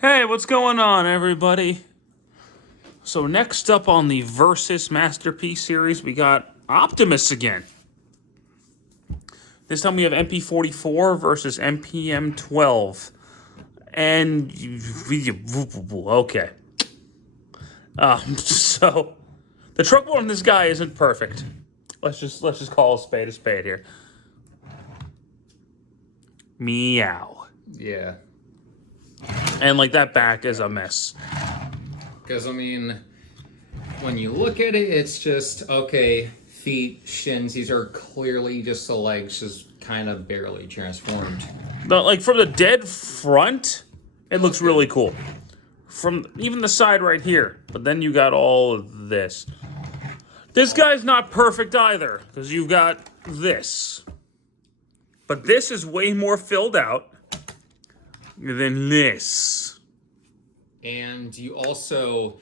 Hey, what's going on, everybody? So next up on the Versus Masterpiece series, we got Optimus again. This time we have MP-44 versus MPM-12. And... okay. So... The truck mode on this guy isn't perfect. Let's just call a spade here. Meow. Yeah. And, like, that back is a mess. Because, I mean, when you look at it, it's just, okay, feet, shins, these are clearly just the legs, just kind of barely transformed. Like, from the dead front, it looks really cool. From even the side right here. But then you got all of this. This guy's not perfect either, because you've got this. But this is way more filled out than this. And you also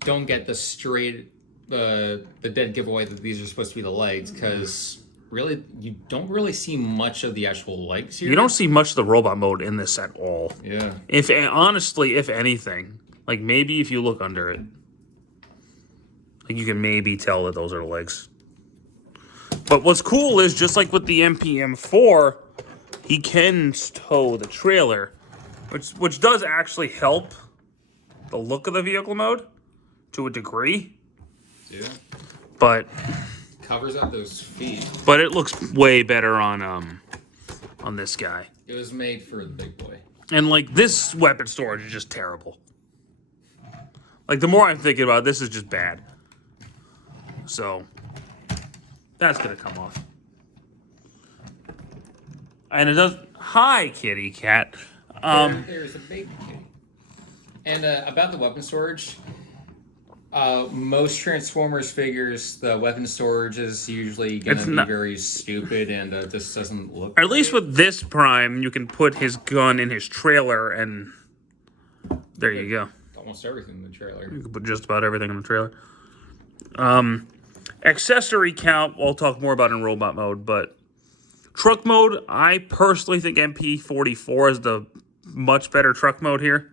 don't get the straight, the dead giveaway that these are supposed to be the legs, because really, you don't really see much of the actual legs here. You don't see much of the robot mode in this at all. Yeah. Honestly, if anything, like maybe if you look under it, like you can maybe tell that those are the legs. But what's cool is, just like with the MPM-4, he can tow the trailer, which does actually help the look of the vehicle mode to a degree. Yeah. But Covers up those feet. But it looks way better on this guy. It was made for the big boy. And like this weapon storage is just terrible. Like the more I'm thinking about it, this is just bad. So that's gonna come off. And it does. Hi, kitty cat. There's a big kitty. And about the weapon storage, most Transformers figures, the weapon storage is usually going to be very stupid and just doesn't look. At least with this Prime, you can put his gun in his trailer, and there you go. Almost everything in the trailer. You can put just about everything in the trailer. Accessory count, we'll talk more about in robot mode, but truck mode, I personally think MP-44 is the much better truck mode here.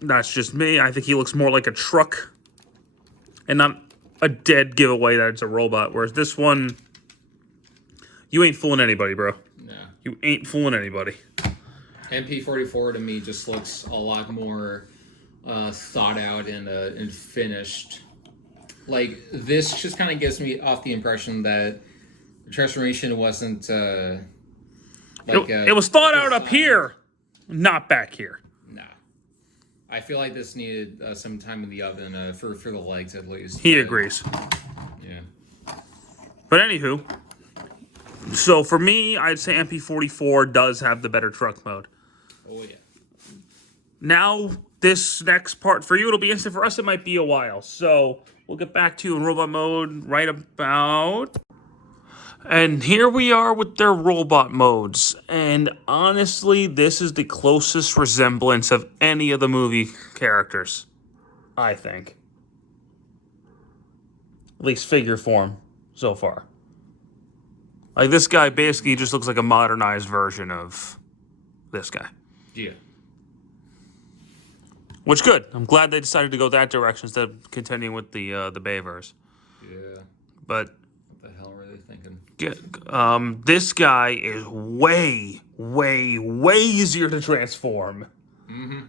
That's just me. I think he looks more like a truck and not a dead giveaway that it's a robot. Whereas this one, you ain't fooling anybody, bro. No. You ain't fooling anybody. MP-44 to me just looks a lot more thought out and finished. Like, this just kind of gives me off the impression that the transformation wasn't it was thought out up here, not back here. Nah. I feel like this needed some time in the oven for the legs at least. He agrees. Yeah. But anywho, so for me, I'd say MP-44 does have the better truck mode. Oh, yeah. Now, this next part, for you, it'll be instant. For us, it might be a while. So we'll get back to you in robot mode right about. And here we are with their robot modes. And honestly, this is the closest resemblance of any of the movie characters, I think. At least figure form so far. Like, this guy basically just looks like a modernized version of this guy. Yeah. Which good. I'm glad they decided to go that direction instead of continuing with the Bayverse. Yeah. But What the hell were they thinking? this guy is way, way, way easier to transform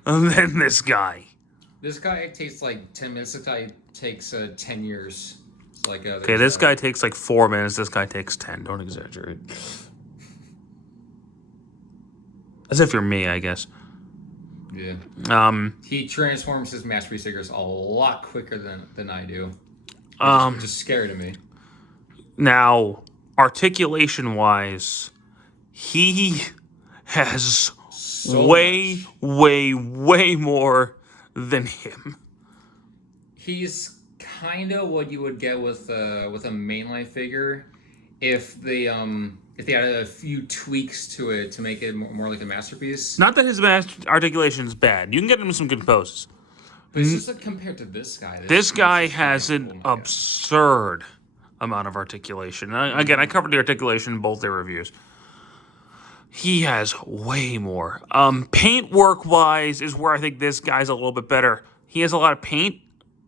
than this guy. This guy takes like 10 minutes. This guy takes 10 years. It's like, Okay, this guy takes like 4 minutes. This guy takes 10. Don't exaggerate. As if you're me, I guess. Yeah. He transforms his masterpiece figures a lot quicker than I do. Which is scary to me. Now, articulation-wise, he has way, way more than him. He's kind of what you would get with a mainline figure, if they had a few tweaks to it to make it more like a masterpiece. Not that his articulation is bad. You can get him some good poses. But it's just like compared to this guy. This guy has an absurd amount of articulation. Again, I covered the articulation in both their reviews. He has way more. Paint work wise is where I think this guy's a little bit better. He has a lot of paint,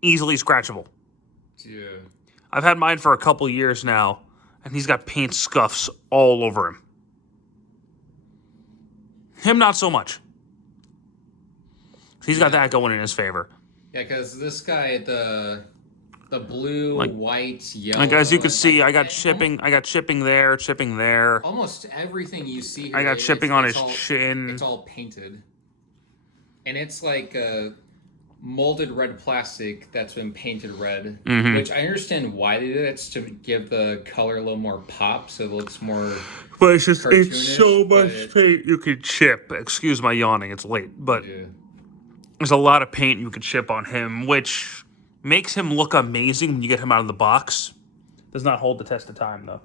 easily scratchable. Yeah. I've had mine for a couple years now, and he's got paint scuffs all over him. Him, not so much. He's got that going in his favor. Yeah, because this guy, the blue, white, yellow. Like as you can see, I got chipping. I got chipping there, chipping there. Almost everything you see here. I got chipping on his all, chin. It's all painted, and it's like molded red plastic that's been painted red. Which I understand why they did it. It's to give the color a little more pop, so it looks more. But it's just it's so much paint you can chip. Excuse my yawning. It's late, but there's a lot of paint you can chip on him, which makes him look amazing when you get him out of the box. Does not hold the test of time, though.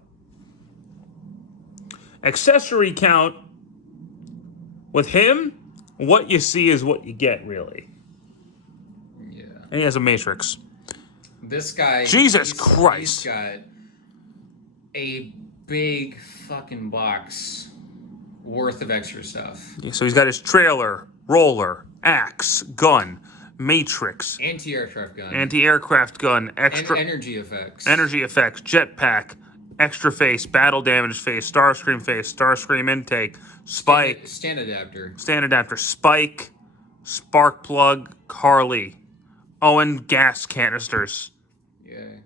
Accessory count. With him, what you see is what you get, really. Yeah. And he has a matrix. This guy... Jesus Christ. He's got a big fucking box worth of extra stuff. Yeah, so he's got his trailer, roller, axe, gun, matrix, anti-aircraft gun, extra energy effects, jetpack, extra face, battle damage face, Starscream intake, spike, stand adapter, spike, spark plug, Carly, Owen gas canisters. Yeah.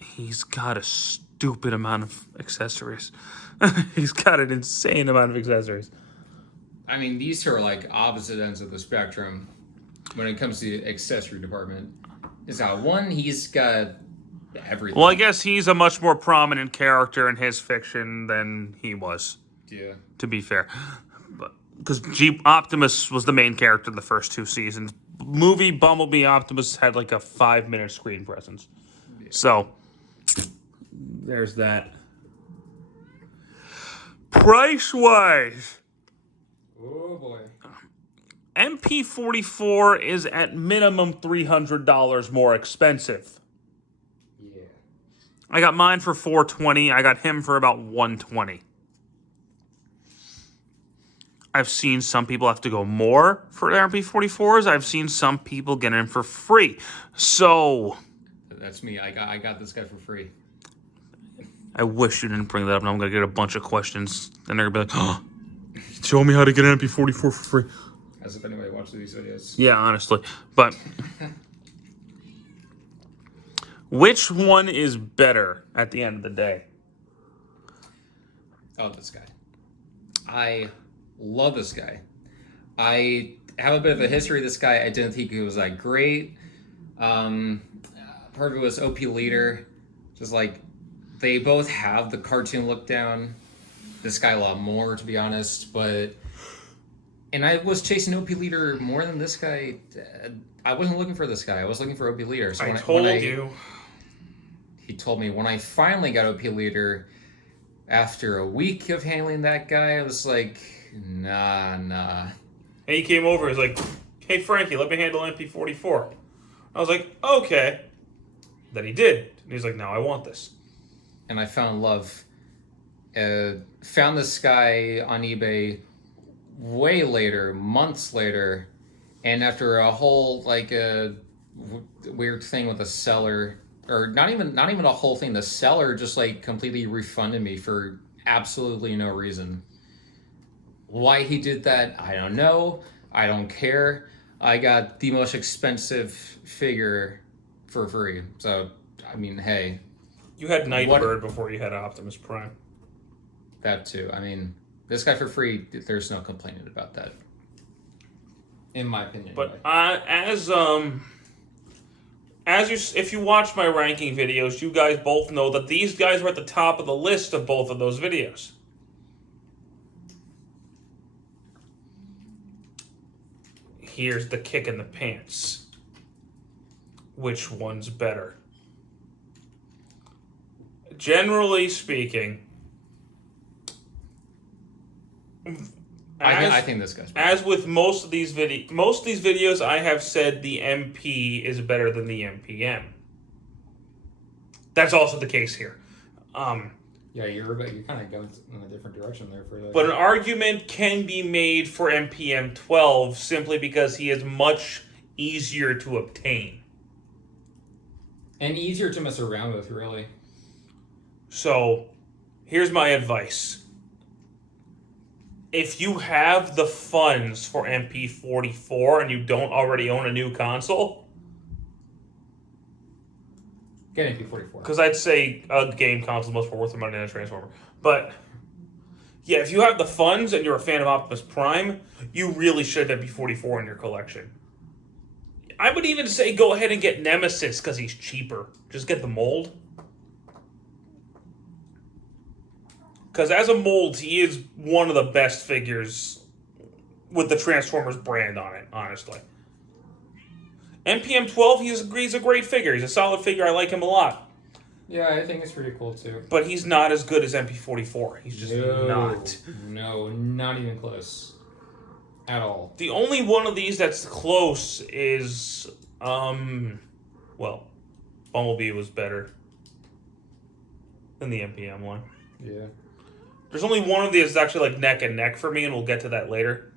He's got a stupid amount of accessories. He's got an insane amount of accessories. I mean, these two are like opposite ends of the spectrum when it comes to the accessory department. Is how one, he's got everything. Well, I guess he's a much more prominent character in his fiction than he was. Yeah. To be fair. But because Optimus was the main character in the first 2 seasons. Movie Bumblebee Optimus had like a 5-minute screen presence. Yeah. So, there's that. Price-wise. Oh, boy. MP-44 is at minimum $300 more expensive. Yeah. I got mine for $420. I got him for about $120. I've seen some people have to go more for their MP-44s. I've seen some people get in for free. So... That's me. I got this guy for free. I wish you didn't bring that up. Now I'm going to get a bunch of questions. And they're going to be like, oh, show me how to get an MP-44 for free. As if anybody watches these videos. Yeah, honestly. But which one is better at the end of the day? Oh, this guy. I love this guy. I have a bit of a history of this guy. I didn't think he was like great. Part of it was OP Leader. Just like, they both have the cartoon look down. This guy a lot more, to be honest. But... And I was chasing OP Leader more than this guy. I wasn't looking for this guy. I was looking for OP Leader. So I told you. He told me when I finally got OP Leader, after a week of handling that guy, I was like, nah. And he came over. He's like, hey, Frankie, let me handle MP-44. I was like, okay. Then he did. And he's like, now I want this. And I found love. Found this guy on eBay way later, months later, and after a whole like a weird thing with the seller, or not even a whole thing, the seller just like completely refunded me for absolutely no reason. Why he did that, I don't know. I don't care. I got the most expensive figure for free. So I mean, hey, you had Nightbird before you had Optimus Prime. That too. I mean, this guy for free, there's no complaining about that. In my opinion. But if you watch my ranking videos, you guys both know that these guys were at the top of the list of both of those videos. Here's the kick in the pants. Which one's better? Generally speaking, I think this guy's better. As with most of these videos, I have said the MP is better than the MPM. That's also the case here. Yeah, you're kind of going in a different direction there for that. But an argument can be made for MPM-12 simply because he is much easier to obtain. And easier to mess around with, really. So, here's my advice. If you have the funds for MP-44 and you don't already own a new console, get MP-44. because I'd say a game console must be worth the money than a Transformer. But, yeah, if you have the funds and you're a fan of Optimus Prime, you really should have MP-44 in your collection. I would even say go ahead and get Nemesis because he's cheaper. Just get the mold. Because as a mold, he is one of the best figures with the Transformers brand on it, honestly. MPM-12, he's a great figure. He's a solid figure. I like him a lot. Yeah, I think it's pretty cool, too. But he's not as good as MP-44. He's just not. No, not even close. At all. The only one of these that's close is, well, Bumblebee was better than the MPM one. Yeah. There's only one of these that's actually like neck and neck for me, and we'll get to that later.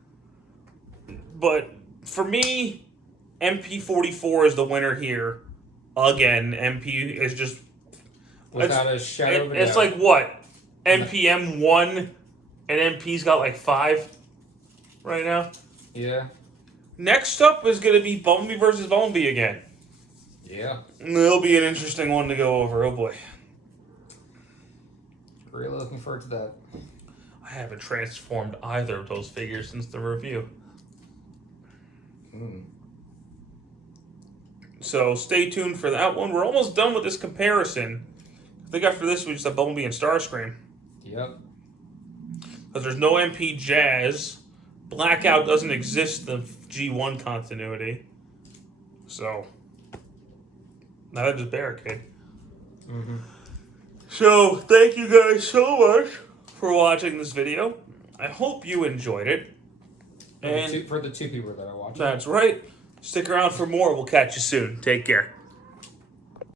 But for me, MP-44 is the winner here. Again, MP is just... Without a shadow of a doubt. It's like what? MPM 1 and MP's got like 5 right now? Yeah. Next up is going to be Bumblebee versus Bumblebee again. Yeah. It'll be an interesting one to go over. Oh boy. Really looking forward to that. I haven't transformed either of those figures since the review. So stay tuned for that one. We're almost done with this comparison. I think after this we just have Bumblebee and Starscream. Yep. Because there's no MP Jazz. Blackout doesn't exist in the G1 continuity. So, now that just Barricade. So, thank you guys so much for watching this video. I hope you enjoyed it. And for the two people that are watching. That's right. Stick around for more. We'll catch you soon. Take care.